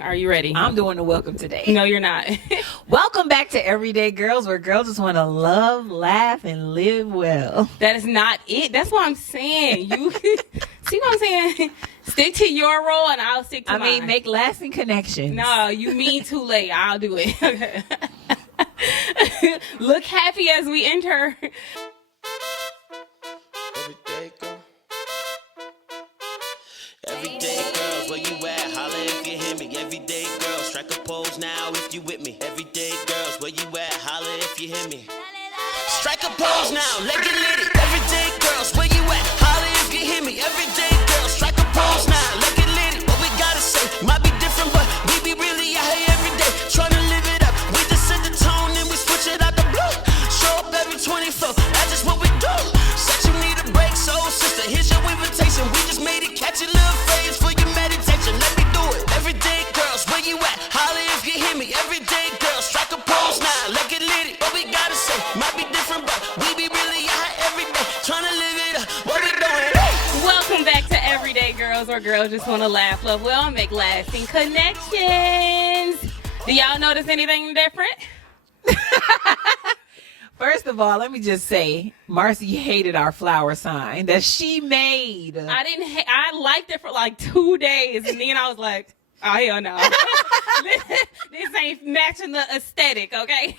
Are you ready? I'm doing the welcome today. No, you're not. Welcome back to Everyday Girls, where girls just want to love, laugh, and live well. That is not it. That's what I'm saying. You see what I'm saying? Stick to your role and I'll stick to mine. Make lasting connections. No, you mean too late. I'll do it. Okay. Look happy as we enter. Everyday girls, where you at? Holla if you hear me. Everyday girls, strike a pose now if you with me. Everyday girls, where you at? Holla if you hear me. Strike a pose now, let get lit. Everyday girls, where you at? Holla if you hear me. Everyday girls, strike a pose now, let get lit. What we gotta say might be different, but we be really out here every day, trying to live it up. We just set the tone and we switch it out the blue. Show up every 24, that's just what we do. Said you need a break, soul sister, here's your invitation. We just made it catch a little phrase for your meditation. Let me do it. Everyday girls, where you at? Holla if you hear me. Everyday girls, strike a pose now, let get lit. What we gotta say might be different, but we be really out here every day, trying to live it up. What we doing? Welcome back to Everyday Girls, where girls just want to laugh, love well, and make lasting connections. Do y'all notice anything different? First of all, let me just say, Marcy hated our flower sign that she made. I liked it for like 2 days, and then I was like, oh, hell no. This ain't matching the aesthetic, okay?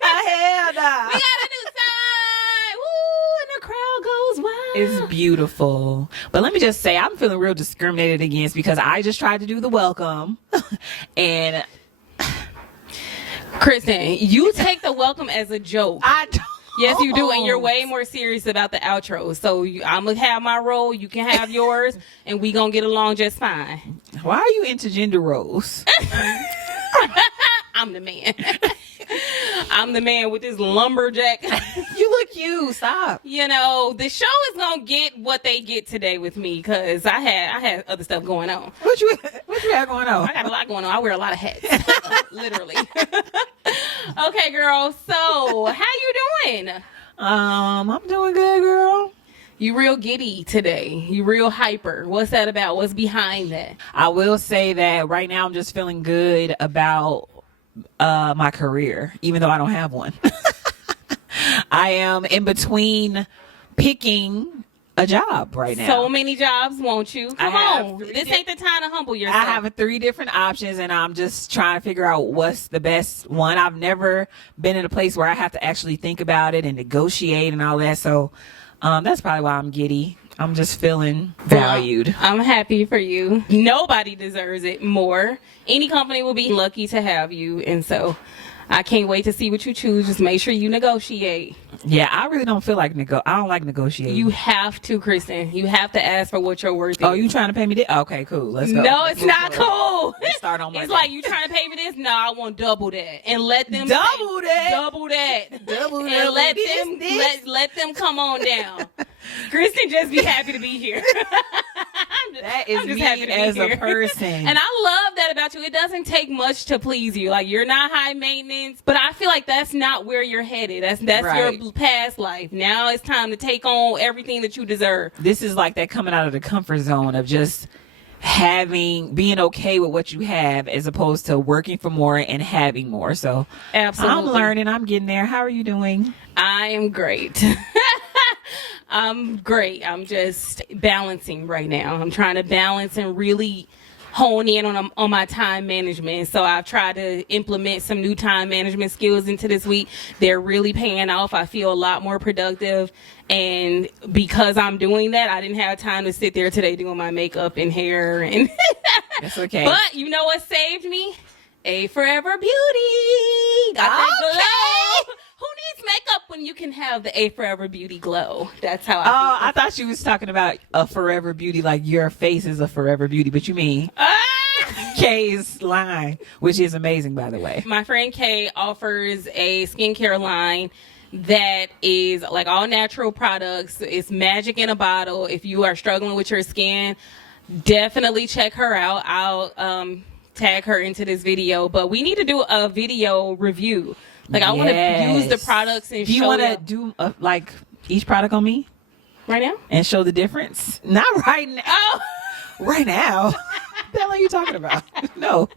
Hell no. We got a new sign. Woo, and the crowd goes wild. It's beautiful. But let me just say, I'm feeling real discriminated against because I just tried to do the welcome. And Kristen, you take the welcome as a joke. I don't. Yes, you do, and you're way more serious about the outro. So I'm going to have my role, you can have yours, and we going to get along just fine. Why are you into gender roles? I'm the man. I'm the man with this lumberjack. You look cute. Stop. You know, the show is going to get what they get today with me because I had other stuff going on. What you have going on? I got a lot going on. I wear a lot of hats. Literally. Okay, girl. So, how you doing? I'm doing good, girl. You real giddy today. You real hyper. What's that about? What's behind that? I will say that right now I'm just feeling good about my career, even though I don't have one. I am in between picking a job right now. So many jobs, won't you? Come on. This ain't the time to humble yourself. I have 3 different options, and I'm just trying to figure out what's the best one. I've never been in a place where I have to actually think about it and negotiate and all that. So that's probably why I'm giddy. I'm just feeling valued. I'm happy for you. Nobody deserves it more. Any company will be lucky to have you. And so I can't wait to see what you choose. Just make sure you negotiate. Yeah, I really don't feel like I don't like negotiating. You have to, Kristen. You have to ask for what you're worth. Oh, you trying to pay me this? Okay, cool. Let's go. No, it's not cool. Let's start on Monday. It's like, you trying to pay me this? No, I want double that. And let them double that. And let them come on down. Kristen just be happy to be here. That is me as a person. And I love that about you. It doesn't take much to please you. Like, you're not high maintenance, but I feel like that's not where you're headed. That's right. Your past life. Now it's time to take on everything that you deserve. This is like that coming out of the comfort zone of just being okay with what you have as opposed to working for more and having more. So absolutely. I'm learning. I'm getting there. How are you doing? I am great. I'm great. I'm just balancing right now. I'm trying to balance and really hone in on my time management. So I've tried to implement some new time management skills into this week. They're really paying off. I feel a lot more productive. And because I'm doing that, I didn't have time to sit there today doing my makeup and hair. And that's okay. But you know what saved me? A Forever Beauty. Got that glow. Who needs makeup when you can have the A Forever Beauty glow? That's how I feel. I thought you was talking about a Forever Beauty, like your face is a Forever Beauty, but you mean Kay's line, which is amazing, by the way. My friend Kay offers a skincare line that is like all natural products. It's magic in a bottle. If you are struggling with your skin, definitely check her out. I'll tag her into this video, but we need to do a video review. Like, I want to use the products and show. Do you want to do like each product on me right now and show the difference? Not right now. Oh, right now. the hell are you talking about? No.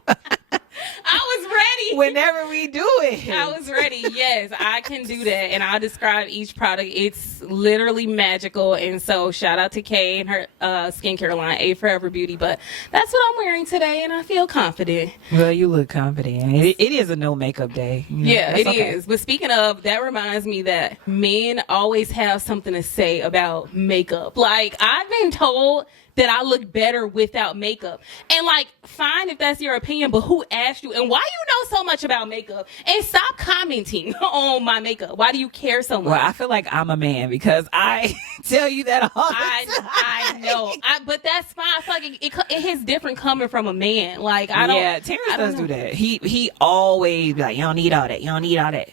I was ready. Whenever we do it. I was ready. Yes, I can do that. And I'll describe each product. It's literally magical. And so shout out to Kay and her skincare line, A Forever Beauty. But that's what I'm wearing today, and I feel confident. Well, you look confident. It is a no makeup day. You know, Yeah, it is. But speaking of, that reminds me that men always have something to say about makeup. Like, I've been told that I look better without makeup. And like, fine if that's your opinion, but who asked you? And why you know so much about makeup? And stop commenting on my makeup. Why do you care so much? Well, I feel like I'm a man because I tell you that all the time. I know. But that's fine. I feel like it hits different coming from a man. Like, I don't. Yeah, Terrence does do that. He always be like, you don't need all that. You don't need all that.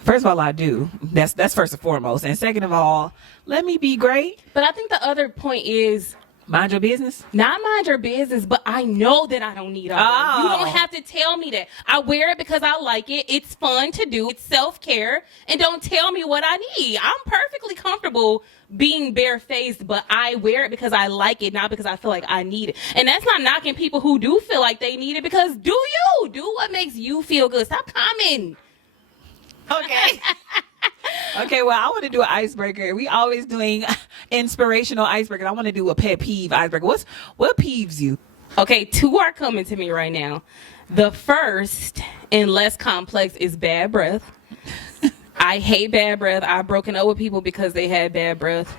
First of all, I do. That's first and foremost. And second of all, let me be great. But I think the other point is, mind your business. not mind your business, but I know that I don't need all that. You don't have to tell me that. I wear it because I like it. It's fun to do. It's self-care. And don't tell me what I need. I'm perfectly comfortable being barefaced, but I wear it because I like it, not because I feel like I need it. And that's not knocking people who do feel like they need it, because do what makes you feel good. Stop commenting. Okay. Okay, well, I want to do an icebreaker. We always doing inspirational icebreakers. I want to do a pet peeve icebreaker. What peeves you? Okay, two are coming to me right now. The first and less complex is bad breath. I hate bad breath. I've broken up with people because they had bad breath.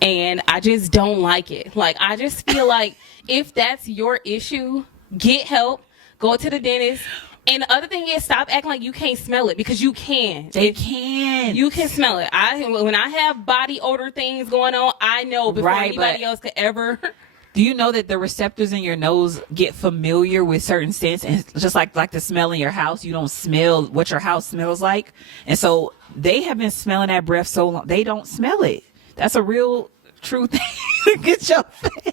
And I just don't like it. Like, I just feel like if that's your issue, get help. Go to the dentist. And the other thing is, stop acting like you can't smell it, because you can. They can. You can smell it. When I have body odor things going on, I know before anybody else could ever. Do you know that the receptors in your nose get familiar with certain scents, and just like the smell in your house, you don't smell what your house smells like, and so they have been smelling that breath so long they don't smell it. That's a real true thing. Get your face.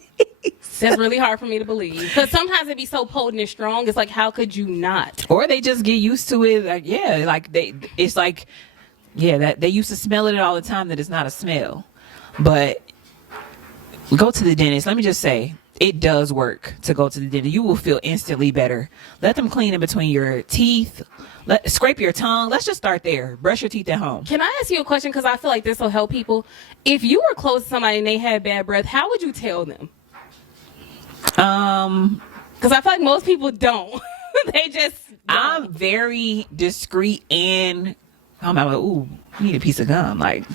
That's really hard for me to believe, because sometimes it be so potent and strong. It's like, how could you not? Or they just get used to it. Like, yeah, like it's like, yeah, that they used to smell it all the time, that it's not a smell. But go to the dentist. Let me just say, it does work to go to the dentist. You will feel instantly better. Let them clean in between your teeth. Scrape your tongue. Let's just start there. Brush your teeth at home. Can I ask you a question? Because I feel like this will help people. If you were close to somebody and they had bad breath, how would you tell them? Because I feel like most people don't. They just don't. I'm very discreet, and I'm like, ooh, you need a piece of gum. Like,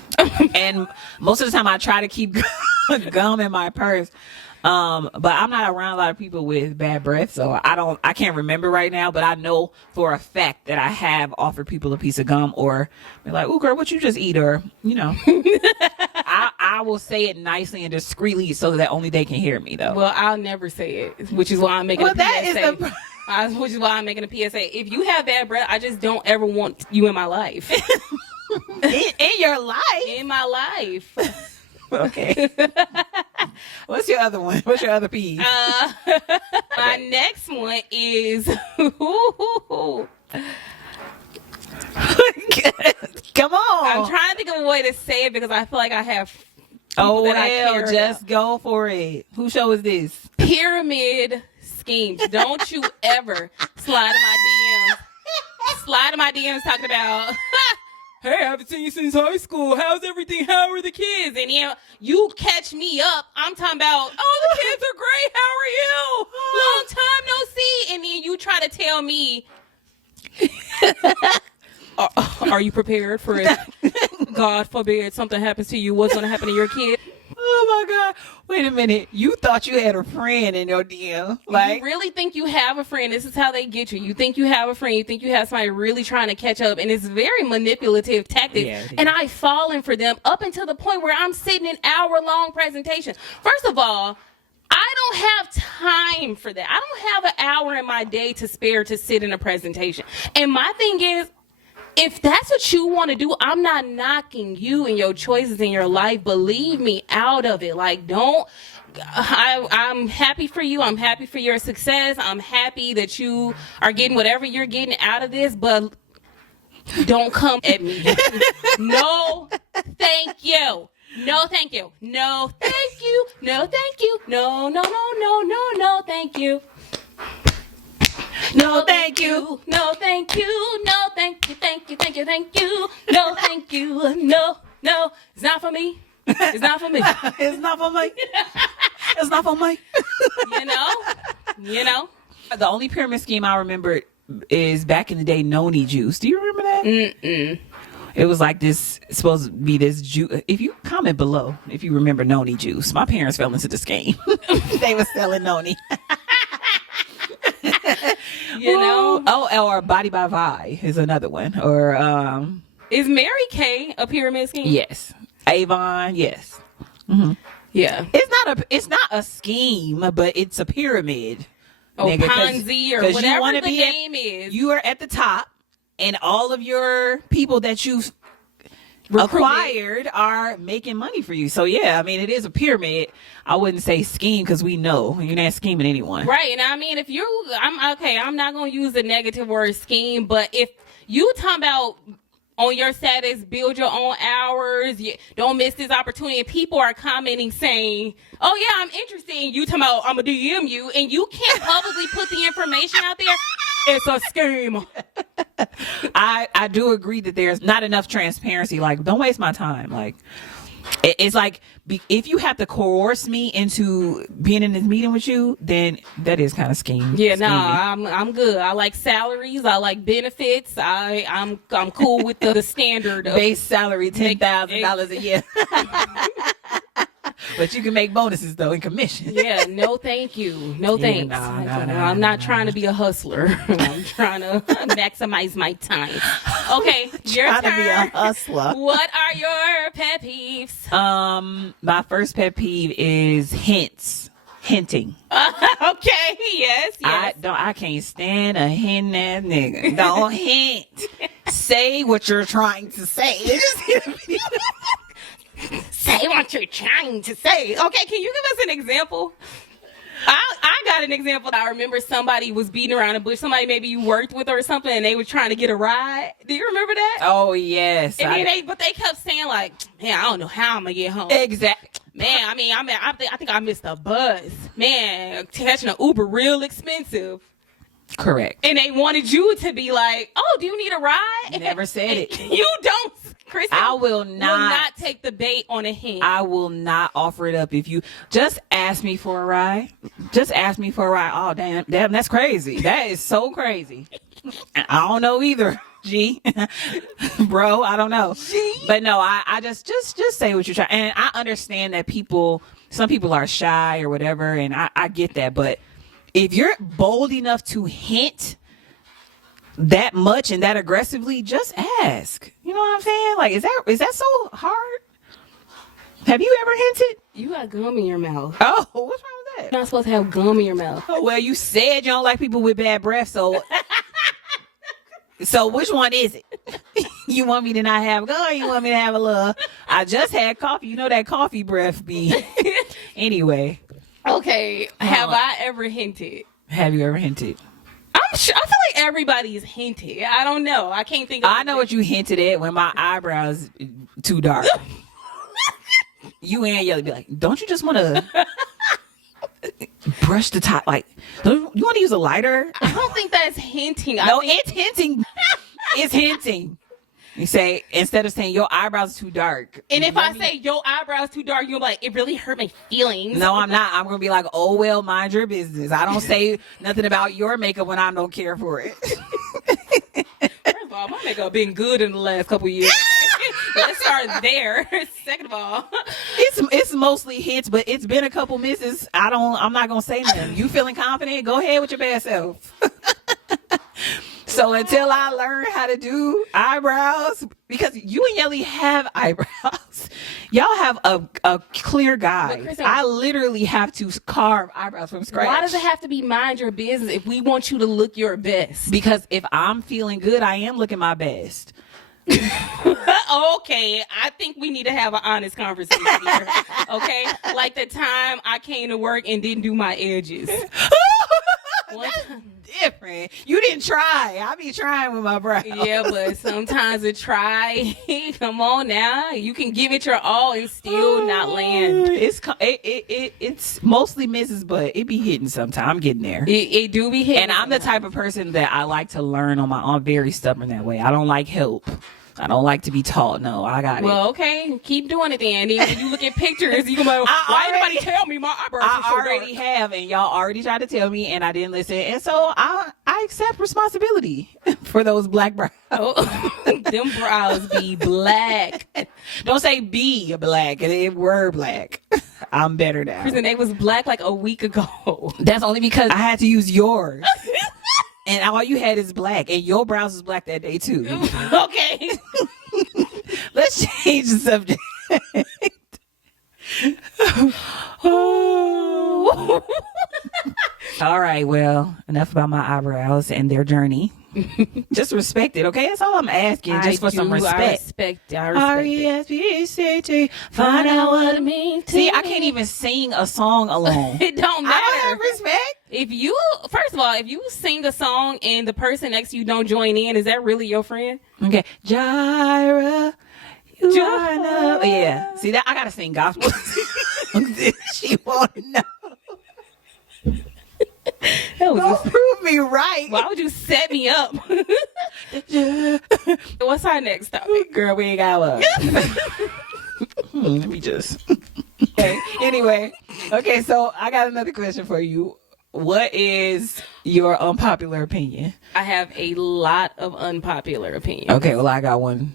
and most of the time I try to keep gum in my purse. But I'm not around a lot of people with bad breath, so I can't remember right now, but I know for a fact that I have offered people a piece of gum, or be like, ooh, girl, what you just eat? Or, you know, I will say it nicely and discreetly so that only they can hear me, though. Well, I'll never say it, which is why I'm making a PSA. Which is why I'm making a PSA. If you have bad breath, I just don't ever want you in my life. in your life? In my life. Okay. What's your other one? What's your other peeve? My next one is come on. I'm trying to think of a way to say it, because I feel like I have oh that I care just about. go for it. Whose show is this? Pyramid schemes. Don't you ever slide in my DMs. Slide in my DMs talking about, hey, I haven't seen you since high school. How's everything? How are the kids? And you catch me up. I'm talking about, oh, the kids are great. How are you? Long time no see. And then you try to tell me, are you prepared for it? God forbid something happens to you. What's going to happen to your kid? Oh my God. Wait a minute. You thought you had a friend in your DM. Like, you really think you have a friend. This is how they get you. You think you have a friend. You think you have somebody really trying to catch up. And it's very manipulative tactic. Yeah, and I've fallen for them up until the point where I'm sitting in hour-long presentations. First of all, I don't have time for that. I don't have an hour in my day to spare to sit in a presentation. And my thing is, if that's what you want to do, I'm not knocking you and your choices in your life, but leave me out of it. Like, I'm happy for you. I'm happy for your success. I'm happy that you are getting whatever you're getting out of this, but don't come at me. No, thank you. No, thank you. No, thank you. No, thank you. No, no, no, no, no, no, thank you. No, thank you. No, thank you. No, thank you. Thank you. Thank you. Thank you. No, thank you. No, no. It's not for me. It's not for me. It's not for me. It's not for me. You know. The only pyramid scheme I remember is back in the day, noni juice. Do you remember that? Mm-mm. It was like this, supposed to be this juice. If you comment below, if you remember noni juice. My parents fell into the scheme. They were selling noni. You know? Oh, or Body by Vi is another one. Or is Mary Kay a pyramid scheme? yes. Avon, yes. Mm-hmm. Yeah. It's not a scheme, but it's a pyramid. Or nigga, Ponzi or whatever the name is. You are at the top, and all of your people that you've Recruited. acquired are making money for you. So yeah, I mean, it is a pyramid. I wouldn't say scheme because we know you're not scheming anyone. Right. And I mean, I'm not going to use the negative word scheme, but if you talking about on your status, build your own hours, don't miss this opportunity, and people are commenting saying, oh yeah, I'm interested in you, talking about I'm going to DM you, and you can't publicly put the information out there, it's a scheme. I do agree that there's not enough transparency. Like, don't waste my time. Like, it's like, if you have to coerce me into being in this meeting with you, then that is kind of scheme. Yeah, no, I'm good. I like salaries. I like benefits. I'm cool with the standard of base salary $10,000 a year. But you can make bonuses though in commission. Yeah, no thank you. No thanks. No, I'm not trying to be a hustler. I'm trying to maximize my time. Okay, your Trying turn. to be a hustler. What are your pet peeves? My first pet peeve is hinting. Okay, yes. I can't stand a hint ass nigga. Don't hint. Say what you're trying to say. Say what you're trying to say. Okay, can you give us an example? I got an example. I remember somebody was beating around the bush. Somebody maybe you worked with or something, and they were trying to get a ride. Do you remember that? Oh yes. And then they kept saying like, man, I don't know how I'm gonna get home. Exactly. Man, I think I missed a bus. Man, catching an Uber real expensive. Correct. And they wanted you to be like, oh, do you need a ride? Never said it. You don't, Kristen. I will not take the bait on a hint. I will not offer it up if you just ask me for a ride. Just ask me for a ride. Oh, damn, that's crazy. That is so crazy. I don't know either, G. Bro, I don't know. G? But no, I just say what you're trying. And I understand that some people are shy or whatever, and I get that. But if you're bold enough to hint that much and that aggressively, just ask. You know what I'm saying? Like, is that so hard? Have you ever hinted? You got gum in your mouth. Oh, what's wrong with that? You're not supposed to have gum in your mouth. Oh, well, you said you don't like people with bad breath, so which one is it? You want me to not have gum, or you want me to have a little? I just had coffee. You know that coffee breath be. Anyway. Okay, have I ever hinted? Have you ever hinted? I feel like everybody's hinted. I don't know. I can't think of I know what you hinted at when my eyebrows too dark. You and Yelly be like, don't you just want to brush the top? Like, you want to use a lighter? I don't think that's hinting. It's hinting. It's hinting. You say, instead of saying your eyebrows too dark. And if I say your eyebrows too dark, you're like, it really hurt my feelings. No, I'm not. I'm going to be like, oh, well, mind your business. I don't say nothing about your makeup when I don't care for it. First of all, my makeup been good in the last couple of years. Let's start there. Second of all, it's mostly hits, but it's been a couple misses. I'm not going to say nothing. You feeling confident? Go ahead with your bad self. So until I learn how to do eyebrows, because you and Yelly have eyebrows, y'all have a clear guide. Kristen, I literally have to carve eyebrows from scratch. Why does it have to be mind your business if we want you to look your best? Because if I'm feeling good, I am looking my best. Okay, I think we need to have an honest conversation here. Okay, like the time I came to work and didn't do my edges. different. You didn't try. I be trying with my brows. Yeah, but sometimes a try. Come on now, you can give it your all and still not land. It's mostly misses, but it be hitting sometimes. I'm getting there. It do be hitting. And I'm the type of person that I like to learn on my own. Very stubborn that way. I don't like help. I don't like to be taught. No, I got it. Well, okay, keep doing it then. Then when you look at pictures, you can be like, why anybody tell me my eyebrows are so already dark? have, and y'all already tried to tell me, and I didn't listen. And so I accept responsibility for those black brows. Oh, them brows be black. Don't say be black. They were black. I'm better now. Kristen, they was black like a week ago. That's only because I had to use yours. And all you had is black, and your brows was black that day too. Okay. Let's change the subject. Oh. All right, well, enough about my eyebrows and their journey. Just respect it, okay? That's all I'm asking, just for some respect. I respect it. R-E-S-P-E-C-T. Find out what it means. See, I can't even sing a song alone. It don't matter. I don't have respect. First of all, if you sing a song and the person next to you don't join in, is that really your friend? Okay, Jira, you are enough. Yeah, see that I gotta sing gospel. She won't know. Don't prove me right. Why would you set me up? What's our next topic? Girl, we ain't got one. Let me just. Okay. Anyway, okay. So I got another question for you. What is your unpopular opinion? I have a lot of unpopular opinions. Okay, well, I got one.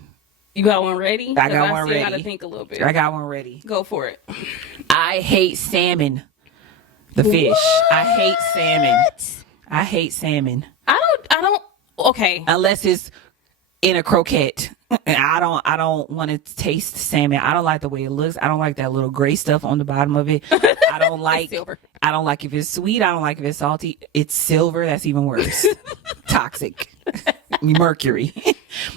You got one ready? I got one ready. I gotta think a little bit. I got one ready. Go for it. I hate salmon. The fish. What? I hate salmon. I hate salmon. I don't. Okay. Unless it's in a croquette. I don't want to taste salmon. I don't like the way it looks. I don't like that little gray stuff on the bottom of it. I don't like silver. I don't like if it's sweet. I don't like if it's salty. It's silver. That's even worse. Toxic. Mercury.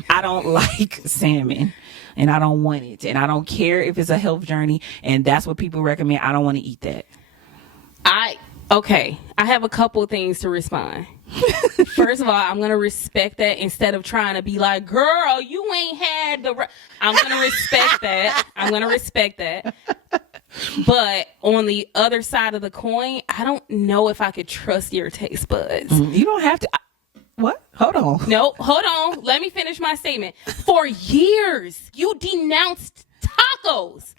I don't like salmon. And I don't want it. And I don't care if it's a health journey. And that's what people recommend. I don't want to eat that. Okay. I have a couple of things to respond. First of all, I'm going to respect that instead of trying to be like, girl, you ain't had the I'm going to respect that. I'm going to respect that. But on the other side of the coin, I don't know if I could trust your taste buds. You don't have to. What? Hold on. No, hold on. Let me finish my statement. For years, you denounced tacos.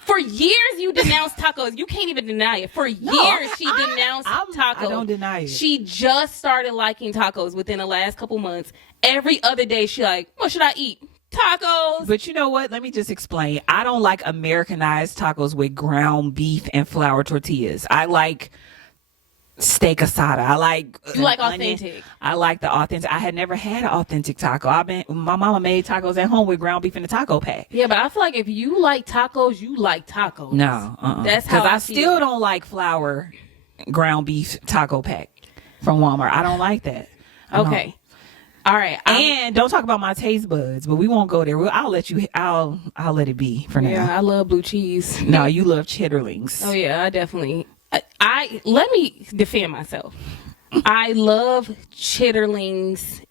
For years, you denounced tacos. You can't even deny it. For years, she denounced tacos. I don't deny it. She just started liking tacos within the last couple months. Every other day, she like, what should I eat? Tacos. But you know what? Let me just explain. I don't like Americanized tacos with ground beef and flour tortillas. I like steak asada. I like you like onion. authentic. I like the authentic. I had never had an authentic taco. My mama made tacos at home with ground beef in the taco pack. Yeah, but I feel like if you like tacos, you like tacos. No, that's how I still don't like flour ground beef taco pack from Walmart. I don't like that. Okay. All right. And don't talk about my taste buds, but we won't go there. I'll let you. I'll let it be for now. Yeah, I love blue cheese. No, you love chitterlings. Oh yeah, I definitely. I let me defend myself. I love chitterlings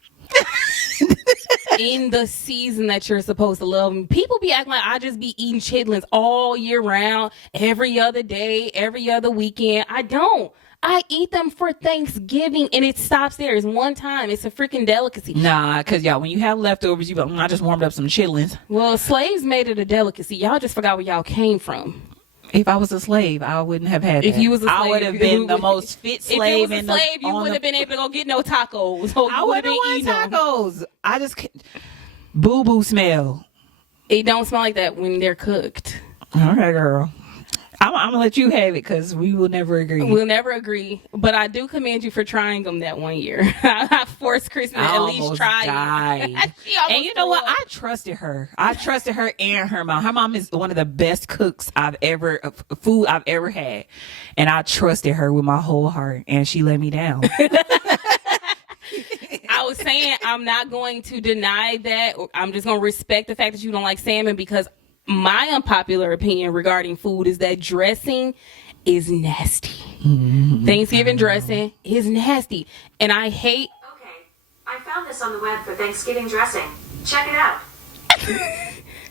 in the season that you're supposed to love them. People be acting like I just be eating chitterlings all year round, every other day, every other weekend. I don't. I eat them for Thanksgiving, and it stops there. It's one time. It's a freaking delicacy. Nah, because y'all, when you have leftovers, you go, I just warmed up some chitlins. Well, slaves made it a delicacy. Y'all just forgot where y'all came from. If I was a slave, I wouldn't have had that. If you was a slave, I would have been the most fit slave. If you was a slave, you wouldn't have been able to go get no tacos. So I wouldn't want tacos. I just boo-boo smell. It don't smell like that when they're cooked. Okay, girl. I'm going to let you have it because we will never agree. We'll never agree. But I do commend you for trying them that one year. I forced Kristen to at least try it. And you know what? I trusted her. I trusted her and her mom. Her mom is one of the best cooks food I've ever had. And I trusted her with my whole heart. And she let me down. I was saying I'm not going to deny that. I'm just going to respect the fact that you don't like salmon because my unpopular opinion regarding food is that dressing is nasty. Thanksgiving dressing is nasty. And I hate... Okay, I found this on the web for Thanksgiving dressing. Check it out.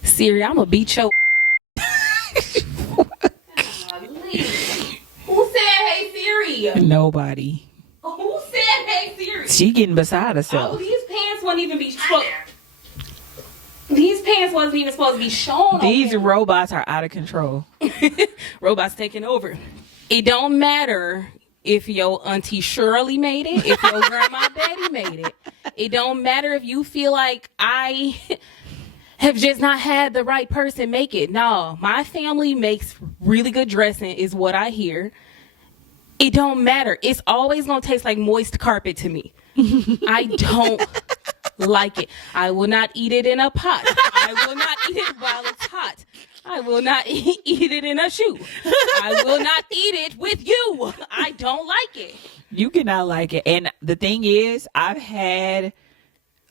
Siri, I'm gonna beat your... Who said, hey, Siri? Nobody. Who said, hey, Siri? She getting beside herself. Oh, these pants won't even be... Hi there. These pants wasn't even supposed to be shown. These robots are out of control. Robots taking over. It don't matter if your auntie Shirley made it, if your grandma Betty made it. It don't matter if you feel like I have just not had the right person make it. No, my family makes really good dressing is what I hear. It don't matter. It's always going to taste like moist carpet to me. I don't like it. I will not eat it in a pot. I will not eat it while it's hot. I will not eat it in a shoe. I will not eat it with you. I don't like it. You cannot like it. And the thing is, I've had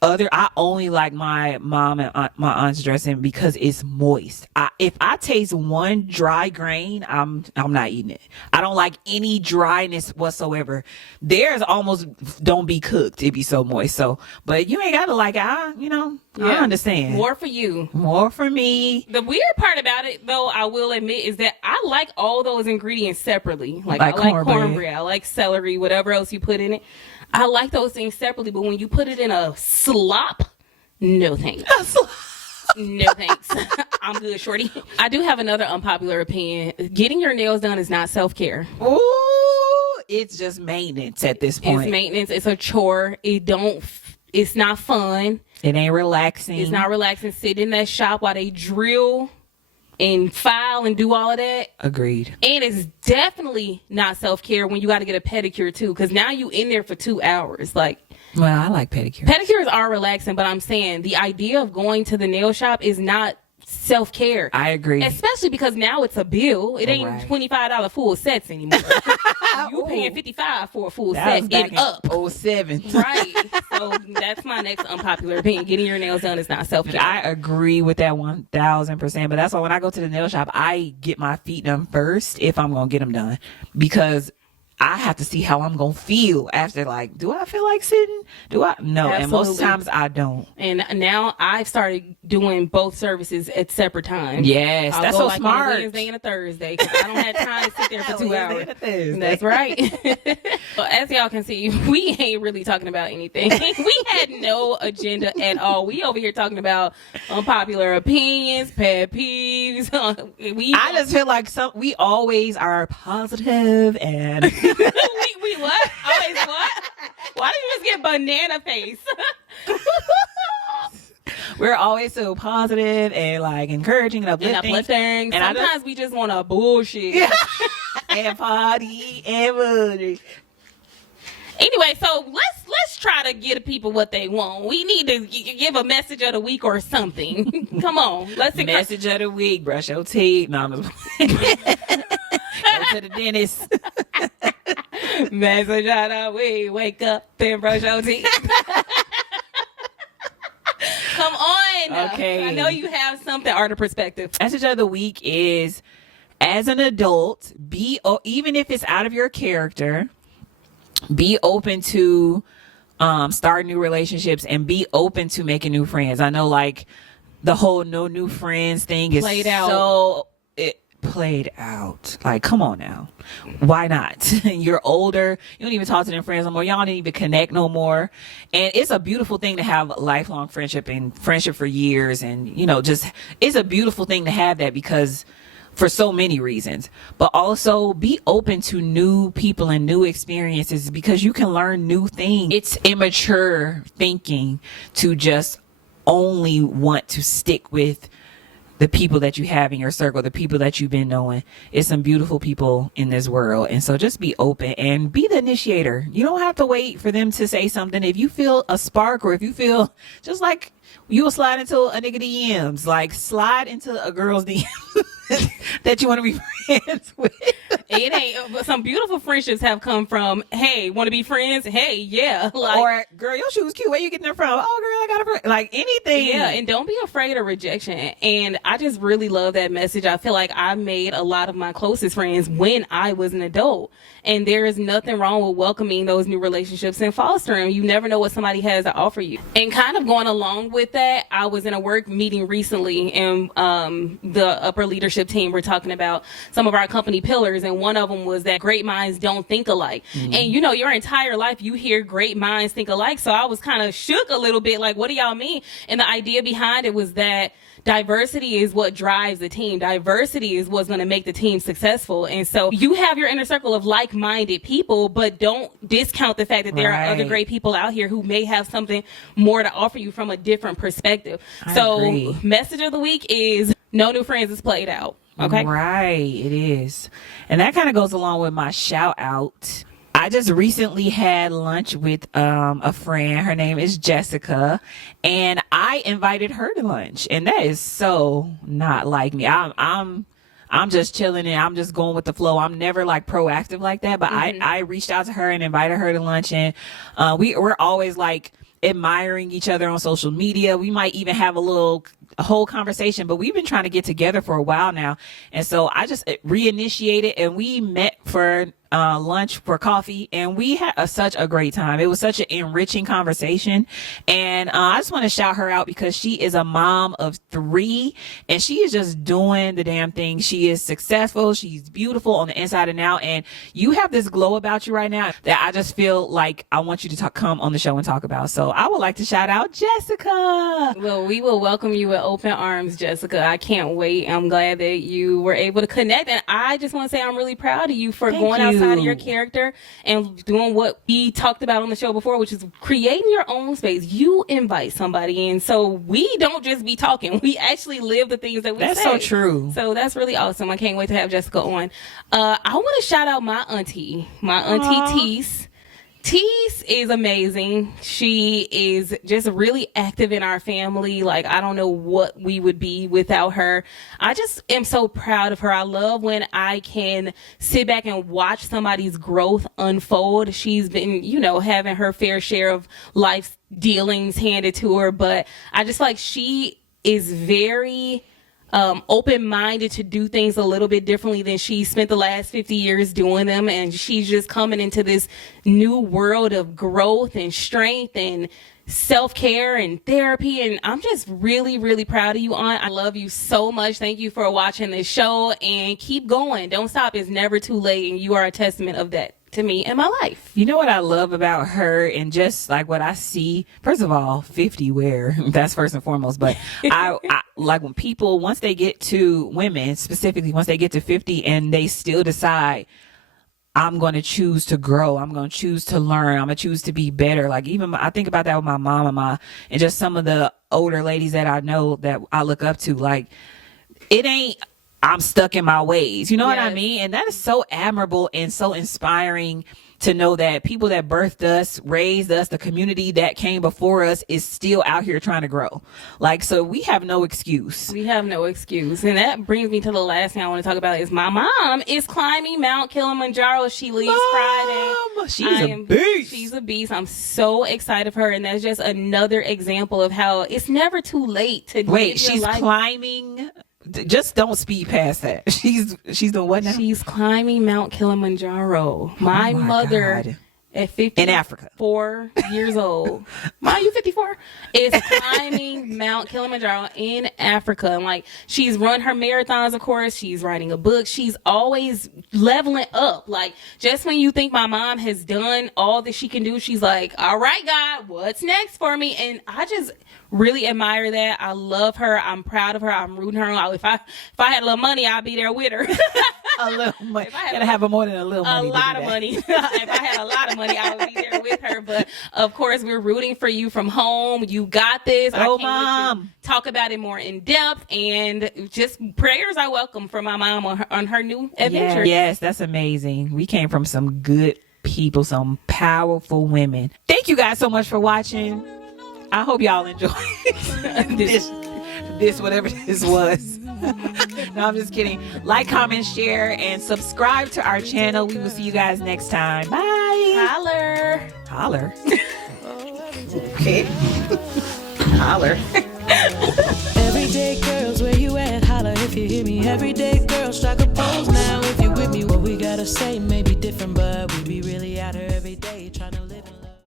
I only like my mom and my aunt's dressing because it's moist. If I taste one dry grain, I'm not eating it. I don't like any dryness whatsoever. Theirs almost don't be cooked. It be so moist. So, but you ain't gotta like it. I understand. More for you. More for me. The weird part about it, though, I will admit, is that I like all those ingredients separately. Like I like cornbread, I like celery, whatever else you put in it. I like those things separately, but when you put it in a slop, no thanks. No thanks. I'm good, shorty. I do have another unpopular opinion. Getting your nails done is not self-care. Ooh, it's just maintenance at this point. It's maintenance. It's a chore. It's not fun. It ain't relaxing. It's not relaxing. Sit in that shop while they drill and file and do all of that. Agreed. And it's definitely not self-care when you got to get a pedicure too, because now you in there for 2 hours. Like, well, I like pedicures. Pedicures are relaxing, but I'm saying the idea of going to the nail shop is not self-care. I agree. Especially because now it's a bill. It ain't $25 full sets anymore. You paying $55 for a full set and up. 07. Right. So that's my next unpopular opinion. Getting your nails done is not self-care. I agree with that 1000%. But that's why when I go to the nail shop, I get my feet done first if I'm going to get them done. Because I have to see how I'm going to feel after. Like, do I feel like sitting? No. Absolutely. And most times I don't. And now I've started doing both services at separate times. Yes, I'll that's go so like smart. On a Wednesday and a Thursday because I don't have time to sit there for 2 hours. That's right. Well, as y'all can see, we ain't really talking about anything. We had no agenda at all. We over here talking about unpopular opinions, pet peeves. I just feel like we always are positive and we what? Always what? Why did you just get banana face? We're always so positive and like encouraging and uplifting. And sometimes we just want to bullshit. And party and money. Anyway, so let's try to give people what they want. We need to give a message of the week or something. Come on, let's message of the week. Brush your teeth. No, I'm just go to the dentist. Message of the week. Wake up and brush your teeth. Come on. Okay. I know you have something. Art of perspective. Message of the week is, as an adult, even if it's out of your character, be open to start new relationships and be open to making new friends. I know, like, the whole no new friends thing is played out. Like, come on now. Why not? You're older. You don't even talk to them friends no more. Y'all don't even connect no more. And it's a beautiful thing to have lifelong friendship and friendship for years. And, just, it's a beautiful thing to have that because for so many reasons, but also be open to new people and new experiences because you can learn new things. It's immature thinking to just only want to stick with the people that you have in your circle, the people that you've been knowing. It's some beautiful people in this world. And so just be open and be the initiator. You don't have to wait for them to say something. If you feel a spark or if you feel just like you will slide into a nigga DMs, like slide into a girl's DM. that you want to be friends with. It ain't. Some beautiful friendships have come from, hey, want to be friends? Hey, yeah. Like, Or, girl, your shoes cute. Where you getting them from? Oh, girl, I got a friend. Like, anything. yeah, and don't be afraid of rejection. And I just really love that message. I feel like I made a lot of my closest friends when I was an adult. And there is nothing wrong with welcoming those new relationships and fostering. You never know what somebody has to offer you. And kind of going along with that, I was in a work meeting recently, and the upper leadership team were talking about some of our company pillars, and one of them was that great minds don't think alike. And you know, your entire life you hear great minds think alike. So I was kind of shook a little bit, like, what do y'all mean? And the idea behind it was that diversity is what drives the team. Diversity is what's going to make the team successful. And so you have your inner circle of like-minded people, but don't discount the fact that there are other great people out here who may have something more to offer you from a different perspective. So agree. Message of the week is no new friends is played out. Okay. Right, it is. And that kind of goes along with my shout out. I just recently had lunch with a friend. Her name is Jessica, and I invited her to lunch. And that is so not like me. I'm just chilling and I'm just going with the flow. I'm never like proactive like that. But I reached out to her and invited her to lunch, and we're always like admiring each other on social media. We might even have a whole conversation, but we've been trying to get together for a while now. And so I just reinitiated, and we met for lunch, for coffee, and we had such a great time. It was such an enriching conversation. And I just want to shout her out because she is a mom of 3, and she is just doing the damn thing. She is successful. She's beautiful on the inside and out. And you have this glow about you right now that I just feel like I want you to come on the show and talk about. So I would like to shout out Jessica. Well, we will welcome you with open arms, Jessica. I can't wait. I'm glad that you were able to connect. And I just want to say I'm really proud of you for going outside of your character and doing what we talked about on the show before, which is creating your own space. You invite somebody in. So we don't just be talking. We actually live the things that we say. That's so true. So that's really awesome. I can't wait to have Jessica on. I want to shout out my auntie Teese. Teese is amazing. She is just really active in our family. Like, I don't know what we would be without her. I just am so proud of her. I love when I can sit back and watch somebody's growth unfold. She's been, having her fair share of life's dealings handed to her, but I just like she is very open-minded to do things a little bit differently than she spent the last 50 years doing them. And she's just coming into this new world of growth and strength and self-care and therapy. And I'm just really, really proud of you, Aunt. I love you so much. Thank you for watching this show, and keep going. Don't stop. It's never too late. And you are a testament of that to me in my life. You know what I love about her, and just like what I see, first of all, 50 wear, that's first and foremost, but I like when people, once they get to women specifically, once they get to 50 and they still decide, I'm going to choose to grow, I'm going to choose to learn, I'm going to choose to be better. Like, even I think about that with my mom and just some of the older ladies that I know that I look up to. Like, it ain't I'm stuck in my ways. You know what I mean? And that is so admirable and so inspiring to know that people that birthed us, raised us, the community that came before us is still out here trying to grow. Like, so we have no excuse. We have no excuse. And that brings me to the last thing I want to talk about is my mom is climbing Mount Kilimanjaro. She leaves Friday. She's a beast. She's a beast. I'm so excited for her. And that's just another example of how it's never too late to Wait, she's climbing. Just don't speed past that. She's doing what now? She's climbing Mount Kilimanjaro. My mother, God. at 54 in Africa, 4 years old. Mom, you 54? Is climbing Mount Kilimanjaro in Africa. And like, she's run her marathons, of course. She's writing a book. She's always leveling up. Like, just when you think my mom has done all that she can do, she's like, all right, God, what's next for me? And I just really admire that. I love her. I'm proud of her. I'm rooting her on. If I had a little money, I'd be there with her. A little money. Gotta have more than a little money. A lot of money. If I had a lot of money, I would be there with her. But of course, we're rooting for you from home. You got this. Oh, Mom. Talk about it more in depth, and just prayers are welcome for my mom on her new adventure. Yes, that's amazing. We came from some good people, some powerful women. Thank you guys so much for watching. I hope y'all enjoyed this whatever this was. No, I'm just kidding. Like, comment, share, and subscribe to our channel. We will see you guys next time. Bye. Holler. Okay. Holler. Everyday girls, where you at? Holla if you hear me. Everyday girls, strike a pose now if you with me. What we gotta say may be different, but we be really out here every day trying to